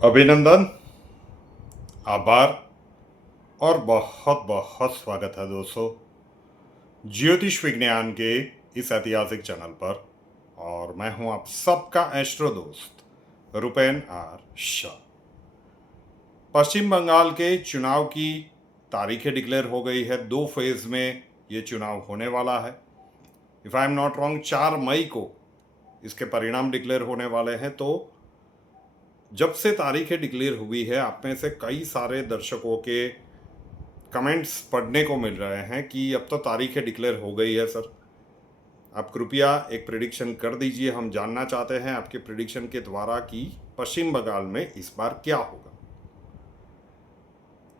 अभिनंदन, आभार और बहुत बहुत स्वागत है दोस्तों ज्योतिष विज्ञान के इस ऐतिहासिक चैनल पर। और मैं हूं आप सबका एस्ट्रो दोस्त रुपेन आर शाह। पश्चिम बंगाल के चुनाव की तारीखें डिक्लेयर हो गई है। 2 फेज में ये चुनाव होने वाला है। If I am not wrong 4 मई को इसके परिणाम डिक्लेयर होने वाले हैं। तो जब से तारीखें डिक्लेयर हुई है, आप में से कई सारे दर्शकों के कमेंट्स पढ़ने को मिल रहे हैं कि अब तो तारीखें डिक्लेयर हो गई है सर, आप कृपया एक प्रिडिक्शन कर दीजिए। हम जानना चाहते हैं आपके प्रिडिक्शन के द्वारा कि पश्चिम बंगाल में इस बार क्या होगा।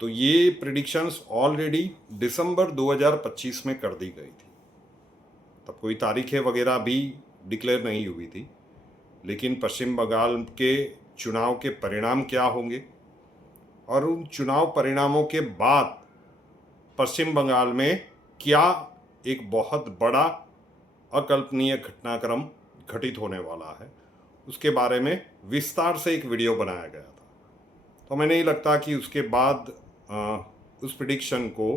तो ये प्रिडिक्शंस ऑलरेडी दिसंबर 2025 में कर दी गई थी। तब कोई तारीखें वगैरह भी डिक्लेयर नहीं हुई थी, लेकिन पश्चिम बंगाल के चुनाव के परिणाम क्या होंगे और उन चुनाव परिणामों के बाद पश्चिम बंगाल में क्या एक बहुत बड़ा अकल्पनीय घटनाक्रम घटित होने वाला है, उसके बारे में विस्तार से एक वीडियो बनाया गया था। तो हमें नहीं लगता कि उसके बाद उस प्रिडिक्शन को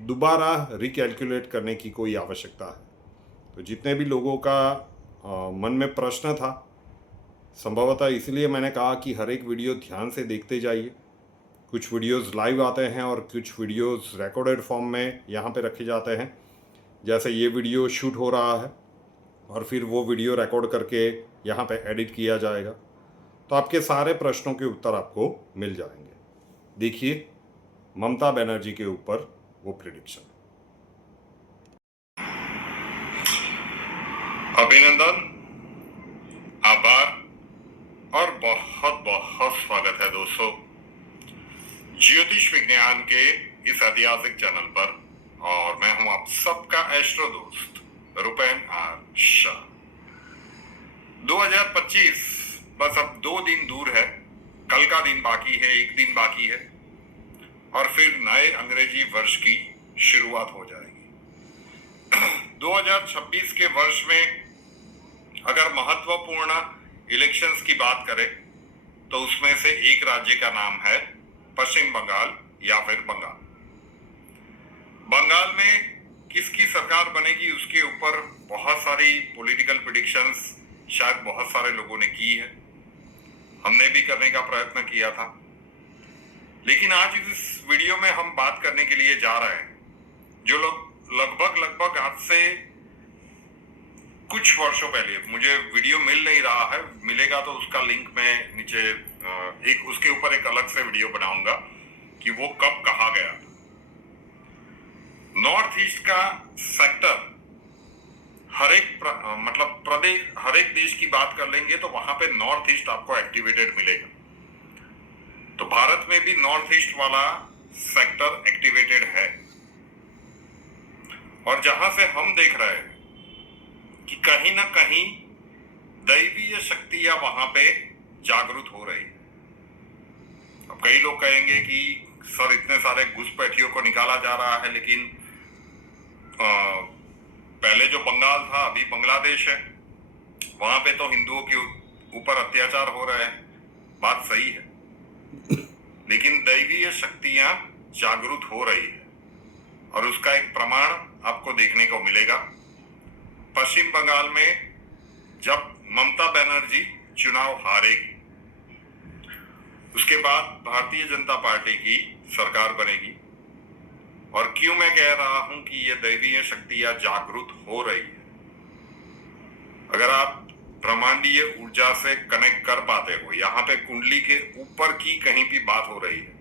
दोबारा रिकैलकुलेट करने की कोई आवश्यकता है। तो जितने भी लोगों का मन में प्रश्न था, संभवतः इसलिए मैंने कहा कि हर एक वीडियो ध्यान से देखते जाइए। कुछ वीडियोस लाइव आते हैं और कुछ वीडियोस रिकॉर्डेड फॉर्म में यहाँ पे रखे जाते हैं। जैसे ये वीडियो शूट हो रहा है और फिर वो वीडियो रिकॉर्ड करके यहाँ पे एडिट किया जाएगा, तो आपके सारे प्रश्नों के उत्तर आपको मिल जाएंगे। देखिए ममता बनर्जी के ऊपर वो प्रिडिक्शन। अभिनंदन, आभार और बहुत बहुत स्वागत है दोस्तों ज्योतिष विज्ञान के इस ऐतिहासिक चैनल पर। और मैं हूं आप सबका एस्ट्रो दोस्त रुपेन आर शाह। 2025 बस अब 2 दिन दूर है। कल का दिन बाकी है, 1 दिन बाकी है और फिर नए अंग्रेजी वर्ष की शुरुआत हो जाएगी। 2026 के वर्ष में अगर महत्वपूर्ण इलेक्शंस की बात करें तो उसमें से एक राज्य का नाम है पश्चिम बंगाल या फिर बंगाल। बंगाल में किसकी सरकार बनेगी उसके ऊपर बहुत सारी पॉलिटिकल प्रेडिक्शंस शायद बहुत सारे लोगों ने की है, हमने भी करने का प्रयत्न किया था। लेकिन आज इस वीडियो में हम बात करने के लिए जा रहे हैं जो लोग लगभग आज से कुछ वर्षों पहले, मुझे वीडियो मिल नहीं रहा है, मिलेगा तो उसका लिंक मैं नीचे एक उसके ऊपर एक अलग से वीडियो बनाऊंगा कि वो कब कहा गया था। नॉर्थ ईस्ट का सेक्टर हर एक देश की बात कर लेंगे तो वहां पे नॉर्थ ईस्ट आपको एक्टिवेटेड मिलेगा। तो भारत में भी नॉर्थ ईस्ट वाला सेक्टर एक्टिवेटेड है और जहां से हम देख रहे हैं कि कहीं ना कहीं दैवीय शक्तियां वहां पे जागृत हो रही है। अब कई लोग कहेंगे कि सर इतने सारे घुसपैठियों को निकाला जा रहा है, लेकिन पहले जो बंगाल था अभी बांग्लादेश है, वहां पे तो हिंदुओं के ऊपर अत्याचार हो रहे हैं। बात सही है, लेकिन दैवीय शक्तियां जागृत हो रही है और उसका एक प्रमाण आपको देखने को मिलेगा। पश्चिम बंगाल में जब ममता बनर्जी चुनाव हारेगी, उसके बाद भारतीय जनता पार्टी की सरकार बनेगी। और क्यों मैं कह रहा हूं कि ये दैवीय शक्तियां जागृत हो रही है, अगर आप ब्रह्मांडीय ऊर्जा से कनेक्ट कर पाते हो, यहाँ पे कुंडली के ऊपर की कहीं भी बात हो रही है,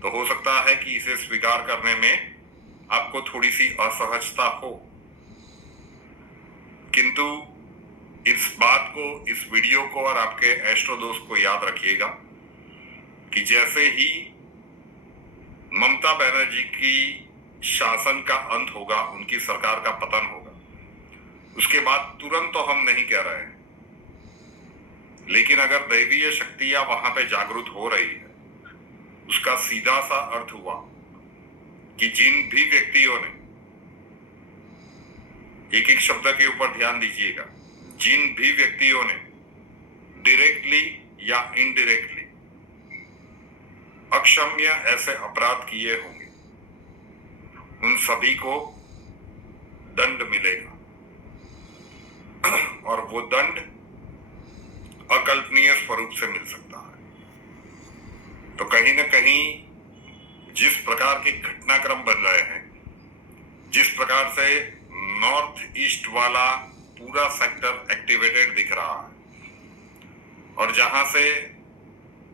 तो हो सकता है कि इसे स्वीकार करने में आपको थोड़ी सी असहजता हो। किंतु इस बात को, इस वीडियो को और आपके एस्ट्रो दोस्त को याद रखिएगा कि जैसे ही ममता बनर्जी की शासन का अंत होगा, उनकी सरकार का पतन होगा, उसके बाद तुरंत तो हम नहीं कह रहे हैं, लेकिन अगर दैवीय शक्तियां वहां पे जागृत हो रही है, उसका सीधा सा अर्थ हुआ कि जिन भी व्यक्तियों ने, एक एक शब्द के ऊपर ध्यान दीजिएगा, जिन भी व्यक्तियों ने डायरेक्टली या इनडायरेक्टली अक्षम्य ऐसे अपराध किए होंगे, उन सभी को दंड मिलेगा और वो दंड अकल्पनीय स्वरूप से मिल सकता है। तो कहीं ना कहीं जिस प्रकार के घटनाक्रम बन रहे हैं, जिस प्रकार से नॉर्थ ईस्ट वाला पूरा सेक्टर एक्टिवेटेड दिख रहा है और जहां से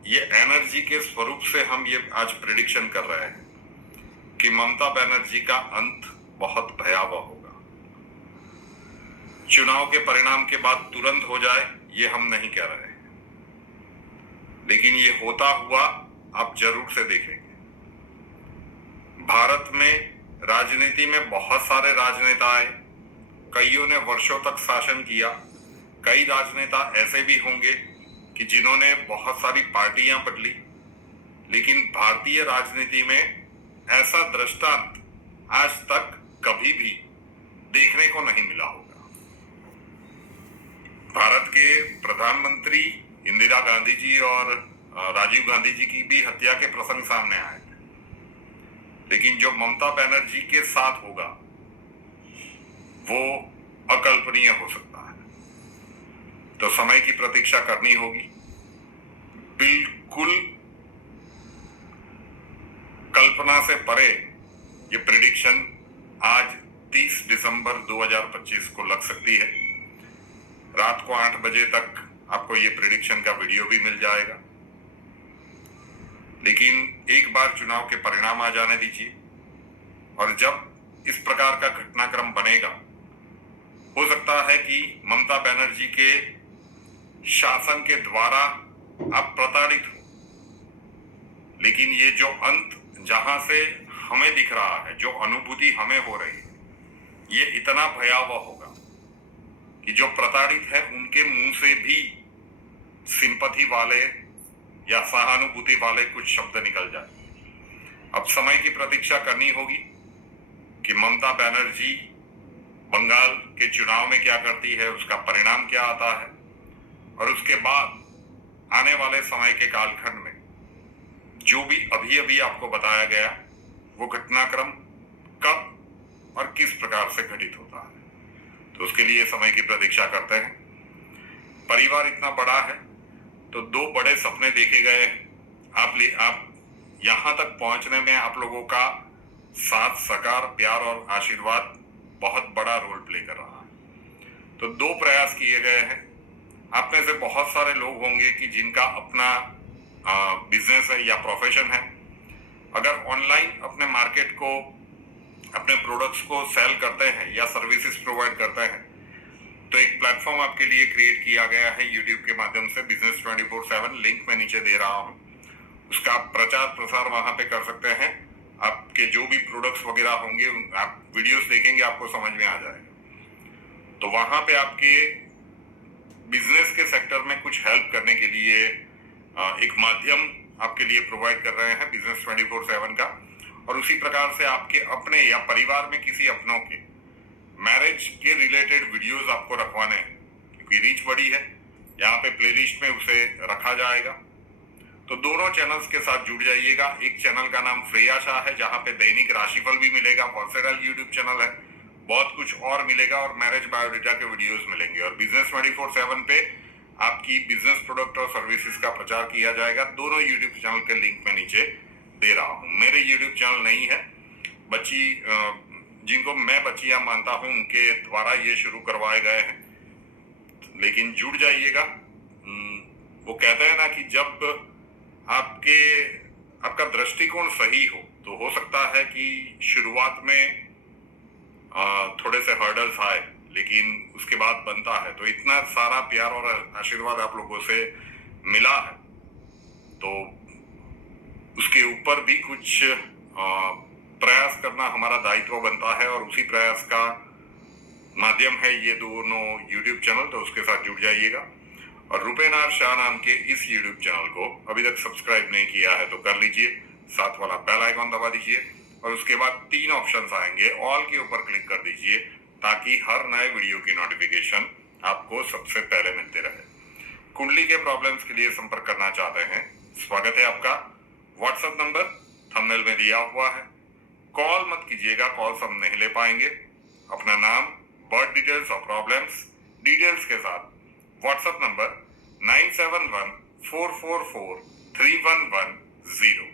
ये एनर्जी के स्वरूप से हम ये आज प्रेडिक्शन कर रहे हैं कि ममता बनर्जी का अंत बहुत भयावह होगा। चुनाव के परिणाम के बाद तुरंत हो जाए ये हम नहीं कह रहे हैं, लेकिन ये होता हुआ आप जरूर से देखेंगे। भारत में राजनीति में बहुत सारे राजनेता आए, कईयों ने वर्षों तक शासन किया, कई राजनेता ऐसे भी होंगे कि जिन्होंने बहुत सारी पार्टियां बदली, लेकिन भारतीय राजनीति में ऐसा दृष्टांत आज तक कभी भी देखने को नहीं मिला होगा। भारत के प्रधानमंत्री इंदिरा गांधी जी और राजीव गांधी जी की भी हत्या के प्रसंग सामने आए थे, लेकिन जो ममता बनर्जी के साथ होगा वो अकल्पनीय हो सकता है। तो समय की प्रतीक्षा करनी होगी। बिल्कुल कल्पना से परे ये प्रेडिक्शन आज 30 दिसंबर 2025 को लग सकती है। रात को 8 बजे तक आपको ये प्रेडिक्शन का वीडियो भी मिल जाएगा, लेकिन एक बार चुनाव के परिणाम आ जाने दीजिए और जब इस प्रकार का घटनाक्रम बनेगा, हो सकता है कि ममता बनर्जी के शासन के द्वारा आप प्रताड़ित हो, लेकिन ये जो अंत जहां से हमें दिख रहा है, जो अनुभूति हमें हो रही है, ये इतना भयावह होगा कि जो प्रताड़ित है उनके मुंह से भी सिंपैथी वाले या सहानुभूति वाले कुछ शब्द निकल जाए। अब समय की प्रतीक्षा करनी होगी कि ममता बनर्जी बंगाल के चुनाव में क्या करती है, उसका परिणाम क्या आता है और उसके बाद आने वाले समय के कालखंड में जो भी अभी अभी आपको बताया गया वो घटनाक्रम कब और किस प्रकार से घटित होता है। तो उसके लिए समय की प्रतीक्षा करते हैं। परिवार इतना बड़ा है तो 2 बड़े सपने देखे गए। आप यहां तक पहुंचने में आप लोगों का साथ सहकार, प्यार और आशीर्वाद बहुत बड़ा रोल प्ले कर रहा है। तो 2 प्रयास किए गए हैं। आप में से बहुत सारे लोग होंगे कि जिनका अपना बिजनेस है या प्रोफेशन है। अगर ऑनलाइन अपने मार्केट को, अपने प्रोडक्ट्स को सेल करते हैं या सर्विसेज प्रोवाइड करते हैं, तो एक प्लेटफॉर्म आपके लिए क्रिएट किया गया है यूट्यूब के माध्यम से, बिजनेस 24/7। लिंक मैं नीचे दे रहा हूं, उसका प्रचार प्रसार वहां पे कर सकते हैं। आपके जो भी प्रोडक्ट्स वगैरह होंगे, आप वीडियोस देखेंगे, आपको समझ में आ जाएगा। तो वहां पे आपके बिजनेस के सेक्टर में कुछ हेल्प करने के लिए एक माध्यम आपके लिए प्रोवाइड कर रहे हैं बिजनेस 24/7 का। और उसी प्रकार से आपके अपने या परिवार में किसी अपनों के मैरिज के रिलेटेड वीडियोस आपको रखवाने हैं, क्योंकि रीच बड़ी है। यहाँ पे प्लेलिस्ट में उसे रखा जाएगा। तो दोनों चैनल्स के साथ जुड़ जाइएगा। एक चैनल का नाम श्रेया शाह है, जहाँ पे दैनिक राशिफल भी मिलेगा, वर्सेटाइल यूट्यूब चैनल है, बहुत कुछ और मिलेगा और मैरिज बायोडेटा के वीडियोस मिलेंगे। और बिजनेस 24/7 पे आपकी बिजनेस प्रोडक्ट और सर्विसेज का प्रचार किया जाएगा। दोनों यूट्यूब चैनल के लिंक में नीचे दे रहा हूँ। मेरे यूट्यूब चैनल नहीं है, बच्ची जिनको मैं बच्चियां मानता हूँ उनके द्वारा ये शुरू करवाए गए हैं, लेकिन जुड़ जाइएगा। वो कहते हैं ना कि जब आपका दृष्टिकोण सही हो तो हो सकता है कि शुरुआत में थोड़े से हर्डल्स आए, लेकिन उसके बाद बनता है। तो इतना सारा प्यार और आशीर्वाद आप लोगों से मिला है, तो उसके ऊपर भी कुछ प्रयास करना हमारा दायित्व बनता है और उसी प्रयास का माध्यम है ये दोनों यूट्यूब चैनल। तो उसके साथ जुड़ जाइएगा। और रुपेनार शाह नाम के इस यूट्यूब चैनल को अभी तक सब्सक्राइब नहीं किया है तो कर लीजिए, साथ वाला बेल आइकॉन दबा दीजिए और उसके बाद 3 ऑप्शंस आएंगे, ऑल के ऊपर क्लिक कर दीजिए ताकि हर नए वीडियो की नोटिफिकेशन आपको सबसे पहले मिलते रहे। कुंडली के प्रॉब्लम्स के लिए संपर्क करना चाहते हैं, स्वागत है आपका। व्हाट्सएप नंबर थंबनेल में दिया हुआ है। कॉल मत कीजिएगा, कॉल्स हम नहीं ले पाएंगे। अपना नाम, बर्थ डिटेल्स और प्रॉब्लम्स डिटेल्स के साथ व्हाट्सएप नंबर 9714443110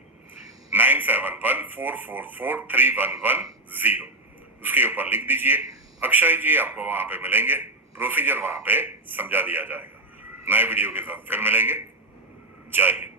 9714443110 उसके ऊपर लिख दीजिए। अक्षय जी आपको वहां पे मिलेंगे। प्रोसीजर वहां पे समझा दिया जाएगा। नए वीडियो के साथ फिर मिलेंगे। जय हिंद।